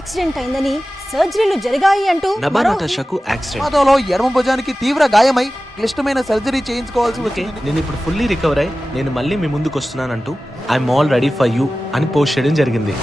Accident అయిందని, సర్జరీలు జరిగాయి అంటూ నభా నటాషాకు యాక్సిడెంట్. ప్రమాదంలో ఎడమ భుజానికి తీవ్ర గాయమై క్లిష్టమైన సర్జరీ చేయించుకోవాల్సి వచ్చింది. నేను ఇప్పుడు ఫుల్లీ రికవర్ అయి నేను మళ్ళీ మీ ముందుకు వస్తున్నానంటూ I'm all ready for you అని పోస్ట్ చేయడం జరిగింది.